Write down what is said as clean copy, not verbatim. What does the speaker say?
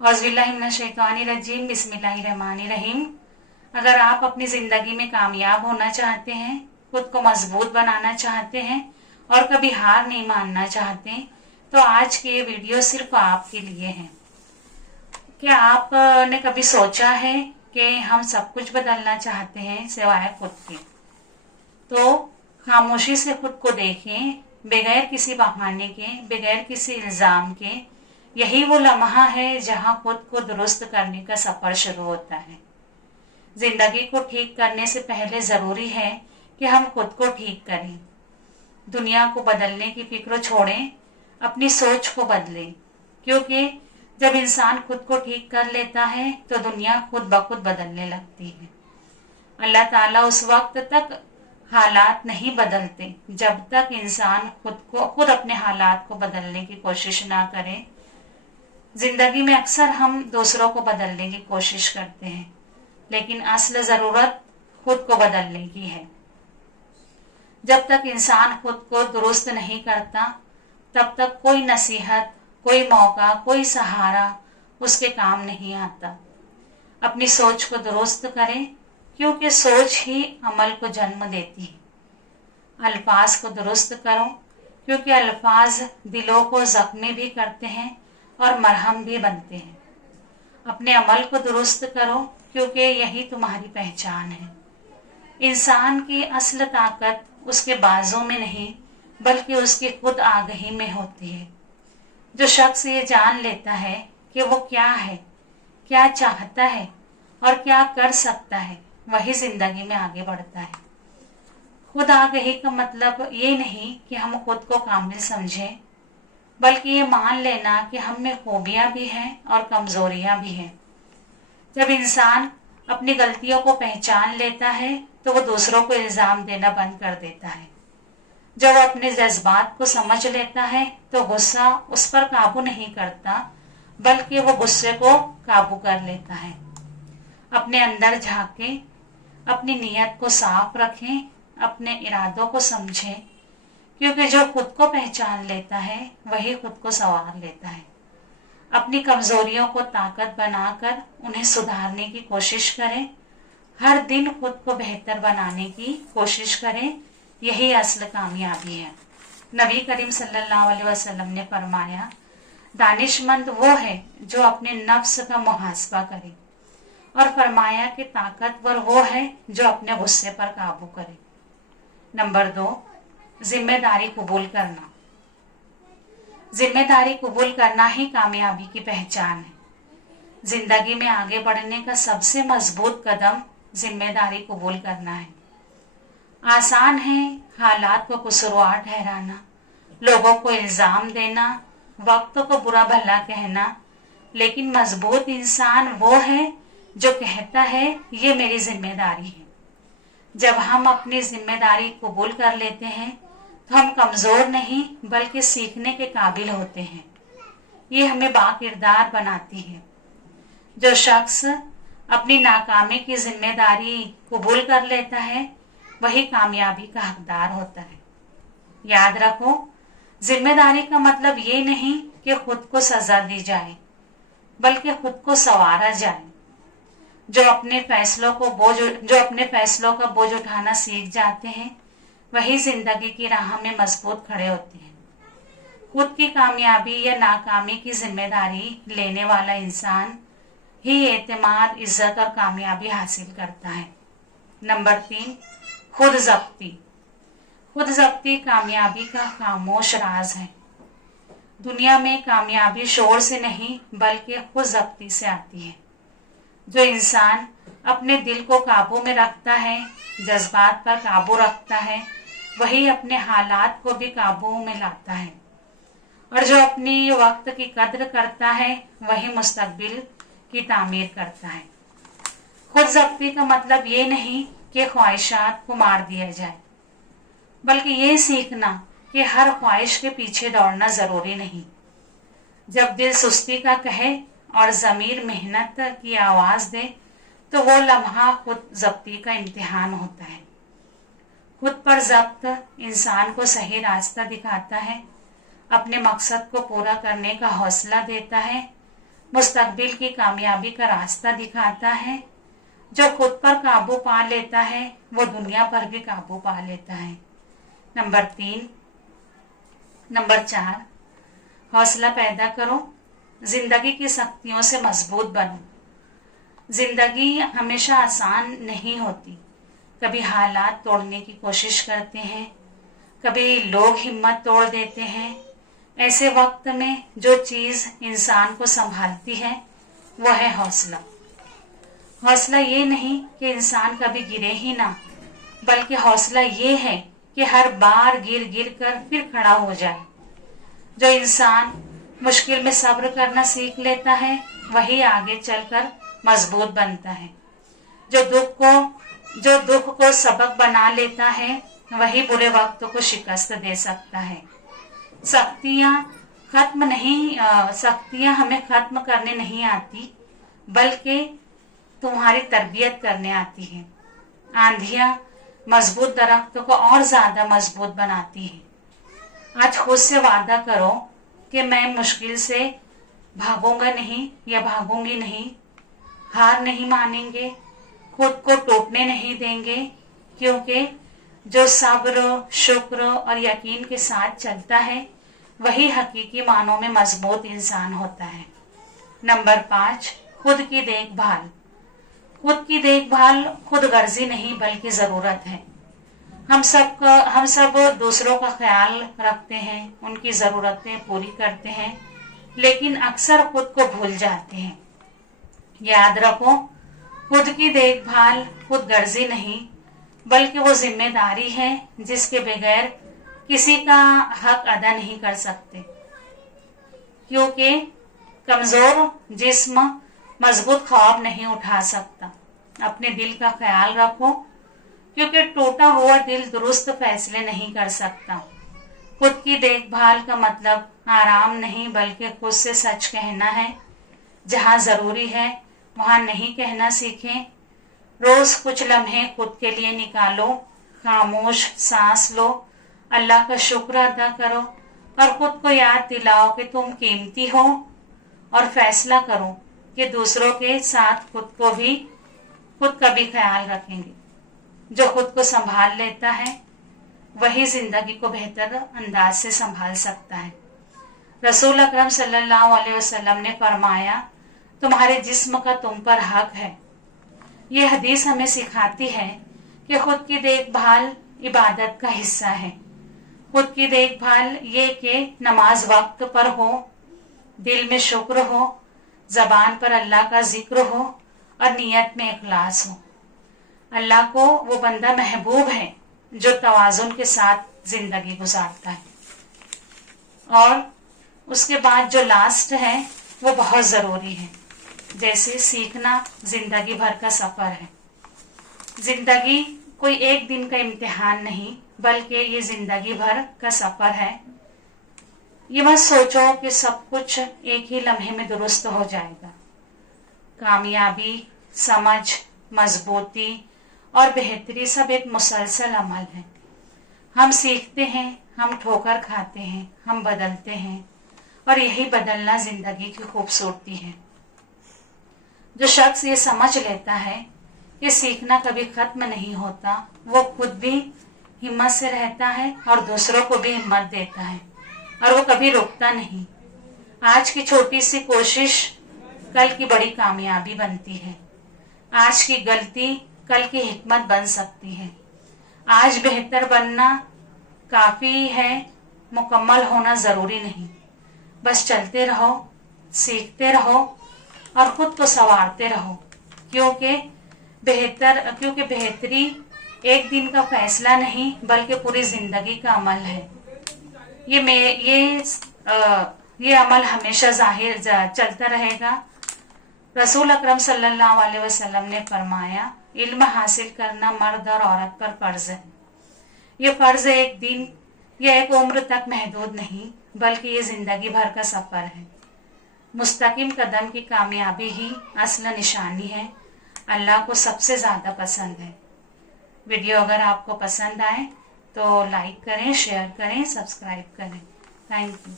औज़ुबिल्लाहिमिनश्शैतानिर्रजीम बिस्मिल्लाहिर्रहमानिर्रहीम। अगर आप अपनी ज़िंदगी में कामयाब होना चाहते हैं, खुद को मजबूत बनाना चाहते हैं और कभी हार नहीं मानना चाहते, तो आज की ये वीडियो सिर्फ आपके लिए है। क्या आपने कभी सोचा है कि हम सब कुछ बदलना चाहते हैं सिवाय खुद के? तो खामोशी से खुद को देखें, बगैर किसी बहाने के, बगैर किसी इल्ज़ाम के। यही वो लम्हा है जहां खुद को दुरुस्त करने का सफर शुरू होता है। जिंदगी को ठीक करने से पहले जरूरी है कि हम खुद को ठीक करें। दुनिया को बदलने की फिक्र छोड़ें, अपनी सोच को बदलें, क्योंकि जब इंसान खुद को ठीक कर लेता है तो दुनिया खुद ब खुद बदलने लगती है। अल्लाह ताला उस वक्त तक हालात नहीं बदलते जब तक इंसान खुद अपने हालात को बदलने की कोशिश ना करे। जिंदगी में अक्सर हम दूसरों को बदलने की कोशिश करते हैं, लेकिन असल जरूरत खुद को बदलने की है। जब तक इंसान खुद को दुरुस्त नहीं करता, तब तक कोई नसीहत, कोई मौका, कोई सहारा उसके काम नहीं आता। अपनी सोच को दुरुस्त करें, क्योंकि सोच ही अमल को जन्म देती है। अल्फाज को दुरुस्त करो, क्योंकि अल्फाज दिलों को जख्मी भी करते हैं और मरहम भी बनते हैं। अपने अमल को दुरुस्त करो, क्योंकि यही तुम्हारी पहचान है। इंसान की असल ताकत उसके बाजों में नहीं, बल्कि उसकी खुद आगही में होती है। जो शख्स ये जान लेता है कि वो क्या है, क्या चाहता है और क्या कर सकता है, वही जिंदगी में आगे बढ़ता है। खुद आगही का मतलब ये नहीं कि हम खुद को कामिल समझें, बल्कि ये मान लेना कि हम में खूबियां भी हैं और कमजोरियां भी हैं। जब इंसान अपनी गलतियों को पहचान लेता है तो वो दूसरों को इल्जाम देना बंद कर देता है। जब वो अपने जज्बात को समझ लेता है तो गुस्सा उस पर काबू नहीं करता, बल्कि वो गुस्से को काबू कर लेता है। अपने अंदर झांकें, अपनी नीयत को साफ रखें, अपने इरादों को समझें, क्योंकि जो खुद को पहचान लेता है वही खुद को संवार लेता है। अपनी कमजोरियों को ताकत बनाकर उन्हें सुधारने की कोशिश करें। हर दिन खुद को बेहतर बनाने की कोशिश करें, यही असल कामयाबी है। नबी करीम सल्लल्लाहु अलैहि वसल्लम ने फरमाया, दानिशमंद वो है जो अपने नफ्स का मुहासबा करे, और फरमाया कि ताकतवर वो है जो अपने गुस्से पर काबू करे। नंबर 2, जिम्मेदारी कबूल करना। जिम्मेदारी कबूल करना ही कामयाबी की पहचान है। जिंदगी में आगे बढ़ने का सबसे मजबूत कदम जिम्मेदारी कबूल करना है। आसान है हालात को कसूरवार ठहराना, लोगों को इल्जाम देना, वक्त को बुरा भला कहना, लेकिन मजबूत इंसान वो है जो कहता है ये मेरी जिम्मेदारी है। जब हम अपनी जिम्मेदारी कबूल कर लेते हैं तो हम कमजोर नहीं बल्कि सीखने के काबिल होते हैं। ये हमें बाकिरदार बनाती है। जो शख्स अपनी नाकामी की जिम्मेदारी कबूल कर लेता है वही कामयाबी का हकदार होता है। याद रखो, जिम्मेदारी का मतलब ये नहीं कि खुद को सजा दी जाए, बल्कि खुद को संवारा जाए। जो अपने फैसलों का बोझ उठाना सीख जाते हैं वही जिंदगी की राह में मजबूत खड़े होते हैं। खुद की कामयाबी या नाकामी की जिम्मेदारी लेने वाला इंसान ही एतमाद, इज्जत और कामयाबी हासिल करता है। नंबर 3, खुद जब्ती। खुद जब्ती कामयाबी का खामोश राज है। दुनिया में कामयाबी शोर से नहीं बल्कि खुद जब्ती से आती है। जो इंसान अपने दिल को काबू में रखता है, जज्बात पर काबू रखता है, वही अपने हालात को भी काबू में लाता है। और जो अपनी वक्त की कद्र करता है वही मुस्तकबिल की तामीर करता है। खुद जब्ती का मतलब ये नहीं कि ख्वाहिशात को मार दिया जाए, बल्कि ये सीखना कि हर ख्वाहिश के पीछे दौड़ना जरूरी नहीं। जब दिल सुस्ती का कहे और जमीर मेहनत की आवाज दे तो वो लम्हा खुद जब्ती का इम्तिहान होता है। खुद पर जब्त इंसान को सही रास्ता दिखाता है, अपने मकसद को पूरा करने का हौसला देता है, मुस्तकबिल की कामयाबी का रास्ता दिखाता है। जो खुद पर काबू पा लेता है वो दुनिया पर भी काबू पा लेता है। नंबर 3। नंबर 4, हौसला पैदा करो, जिंदगी की शक्तियों से मजबूत बनो। जिंदगी हमेशा आसान नहीं होती। कभी हालात तोड़ने की कोशिश करते हैं, कभी लोग हिम्मत तोड़ देते हैं। ऐसे वक्त में जो चीज इंसान को संभालती है वो है हौसला। हौसला ये नहीं कि इंसान कभी गिरे ही ना, बल्कि हौसला ये है कि हर बार गिर गिर कर फिर खड़ा हो जाए। जो इंसान मुश्किल में सब्र करना सीख लेता है वही आगे चलकर मजबूत बनता है। जो दुख को सबक बना लेता है वही बुरे वक्तों को शिकस्त दे सकता है। शक्तियां हमें खत्म करने नहीं आती, बल्कि तुम्हारी तरबियत करने आती है। आंधियां मजबूत दरख्तों को और ज्यादा मजबूत बनाती है। आज खुद से वादा करो कि मैं मुश्किल से भागूंगा नहीं या भागूंगी नहीं। हार नहीं मानेंगे, खुद को टूटने नहीं देंगे, क्योंकि जो सब्र, शुक्र और यकीन के साथ चलता है वही हकीकी मानों में मजबूत इंसान होता है। नंबर 5, खुद की देखभाल। खुद की देखभाल खुद गर्जी नहीं बल्कि जरूरत है। हम सब दूसरों का ख्याल रखते हैं, उनकी जरूरतें पूरी करते हैं, लेकिन अक्सर खुद को भूल जाते हैं। याद रखो, खुद की देखभाल खुद गर्जी नहीं बल्कि वो जिम्मेदारी है जिसके बगैर किसी का हक अदा नहीं कर सकते। क्योंकि कमजोर जिस्म मजबूत ख्वाब नहीं उठा सकता। अपने दिल का ख्याल रखो, क्योंकि टूटा हुआ दिल दुरुस्त फैसले नहीं कर सकता। खुद की देखभाल का मतलब आराम नहीं बल्कि खुद से सच कहना है। जहाँ जरूरी है वहां नहीं कहना सीखें। रोज कुछ लम्हे खुद के लिए निकालो, खामोश सांस लो, अल्लाह का शुक्र अदा करो और खुद को याद दिलाओ कि तुम कीमती हो, और फैसला करो कि दूसरों के साथ खुद का भी ख्याल रखेंगे। जो खुद को संभाल लेता है वही जिंदगी को बेहतर अंदाज से संभाल सकता है। रसूल अकरम सल्लल्लाहु अलैहि वसल्लम ने फरमाया, तुम्हारे जिस्म का तुम पर हक है। ये हदीस हमें सिखाती है कि खुद की देखभाल इबादत का हिस्सा है। खुद की देखभाल ये कि नमाज वक्त पर हो, दिल में शुक्र हो, जबान पर अल्लाह का जिक्र हो और नियत में इखलास हो। अल्लाह को वो बंदा महबूब है जो तवाजुन के साथ जिंदगी गुजारता है। और उसके बाद जो लास्ट है वो बहुत जरूरी है। जैसे सीखना जिंदगी भर का सफर है। जिंदगी कोई एक दिन का इम्तिहान नहीं बल्कि ये जिंदगी भर का सफर है। ये मत सोचो कि सब कुछ एक ही लम्हे में दुरुस्त हो जाएगा। कामयाबी, समझ, मजबूती और बेहतरी सब एक मुसलसल अमल है। हम सीखते हैं, हम ठोकर खाते हैं, हम बदलते हैं, और यही बदलना जिंदगी की खूबसूरती है। जो शख्स ये समझ लेता है कि सीखना कभी खत्म नहीं होता, वो खुद भी हिम्मत से रहता है और दूसरों को भी हिम्मत देता है, और वो कभी रुकता नहीं। आज की छोटी सी कोशिश कल की बड़ी कामयाबी बनती है। आज की गलती कल की हिकमत बन सकती है। आज बेहतर बनना काफी है, मुकम्मल होना जरूरी नहीं। बस चलते रहो, सीखते रहो और खुद को संवारते रहो, क्योंकि बेहतरी एक दिन का फैसला नहीं बल्कि पूरी जिंदगी का अमल है। ये अमल हमेशा चलता रहेगा। रसूल अकरम सल्लल्लाहु अलैहि वसल्लम ने फरमाया, इल्म हासिल करना मर्द और औरत पर फर्ज है। ये फर्ज एक दिन या एक उम्र तक महदूद नहीं बल्कि ये जिंदगी भर का सफर है। मुस्तकिम कदम की कामयाबी ही असल निशानी है। अल्लाह को सबसे ज्यादा पसंद है। वीडियो अगर आपको पसंद आए तो लाइक करें, शेयर करें, सब्सक्राइब करें। Thank you.